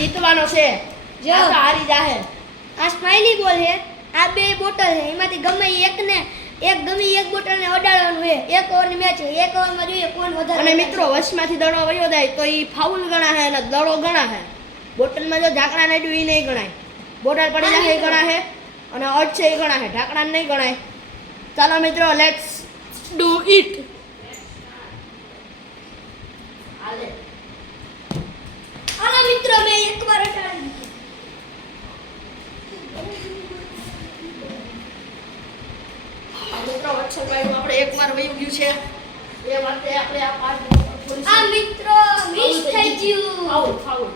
જીતવાનો છે. જો. આ તો હારી જાહે. આ સ્માઈલી બોલ છે, આ બે બોટલ છે, એમાંથી ગમે એક બોટલને અડાડવાનું છે. 1 ઓવરની મેચ છે, 1 ઓવરમાં જોઈએ કોણ વધારે. અને મિત્રો વશમાંથી દડો વયો જાય તો ઈ ફાઉલ ગણાશે અને દડો ગણાશે. બોટલમાં જો ઢાંકણા નાખ્યું ઈ નહીં ગણાય. બોટલ પડી જાય એ ગણાશે અને અડ છે એ ગણાશે. ઢાંકણા નહીં ગણાય. ચાલો મિત્રો લેટ્સ ડુ ઇટ. હાલે આલા મિત્રો મેં એકવાર અડાડી દીધી. મિત્રો વત્સલભાઈનું આપણે એકવાર વયું ગયું છે. એ માટે આપણે આ પાર્ટ આ મિત્રો મિસ થઈ ગયું. ફાઉલ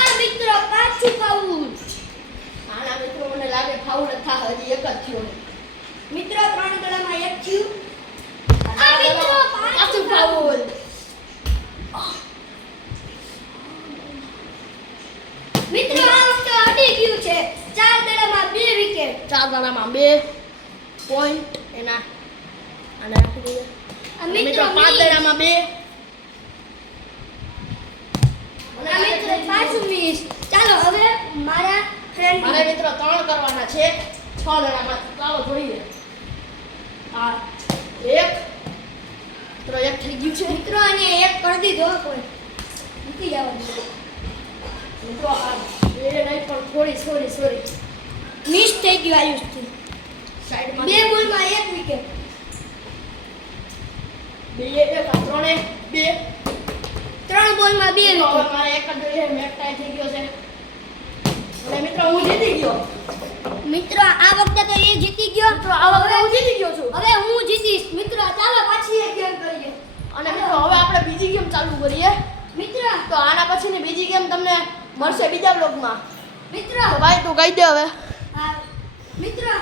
આ મિત્રો પાછું ફાઉલ. આના મિત્રો મને લાગે ફાઉલ જ થાય. હજી એક જ થયો મિત્રો 3 ગળામાં 1 થયું. આ મિત્રો પાછું ફાઉલ. મિત્રો આ વખતે અડી ગયું છે. 4 ગળામાં 2 વિકેટ. 4 ગણામાં 2 પોઈન્ટ એના અને રાખી દઈએ. આ મિત્રો મિત્રો 5 ગણામાં 2 આ મિત્રો પાછું મિસ. ચાલો હવે મારા ફ્રેન્ડ મારે મિત્રો 3 કરવાના છે 6 ગણામાં. ચાલો જોઈએ. આ 1 મિત્રો 1 થઈ ગયું છે. મિત્રો અને 1 કરી દીધો કોઈ મૂકી જવાનું. મિત્રો આ 2 નહીં પણ સોરી મિસ થઈ ગયું આયુષથી. સાઈડમાં 2 બોલમાં 1 વિકેટ. 2 1 3 3 બોલમાં 2 હવે વિકેટ. મારે એક જ જોઈએ. મેચ ટાઈ થઈ ગયો છે અને મિત્રો હું જીતી ગયો. મિત્રો આ વખતે તો એ જીતી ગયો. મિત્રો આ વખતે હું જીતી ગયો છું. હવે હું જીતીશ. મિત્રો ચાલો પાછી એક ગેમ કરીએ. અને મિત્રો હવે આપણે બીજી ગેમ ચાલુ કરીએ. મિત્રો તો આના પછીની બીજી ગેમ તમને મળશે બીજા બ્લોગમાં. મિત્રો તો ભાઈ તું કહી દે હવે. મિત્રો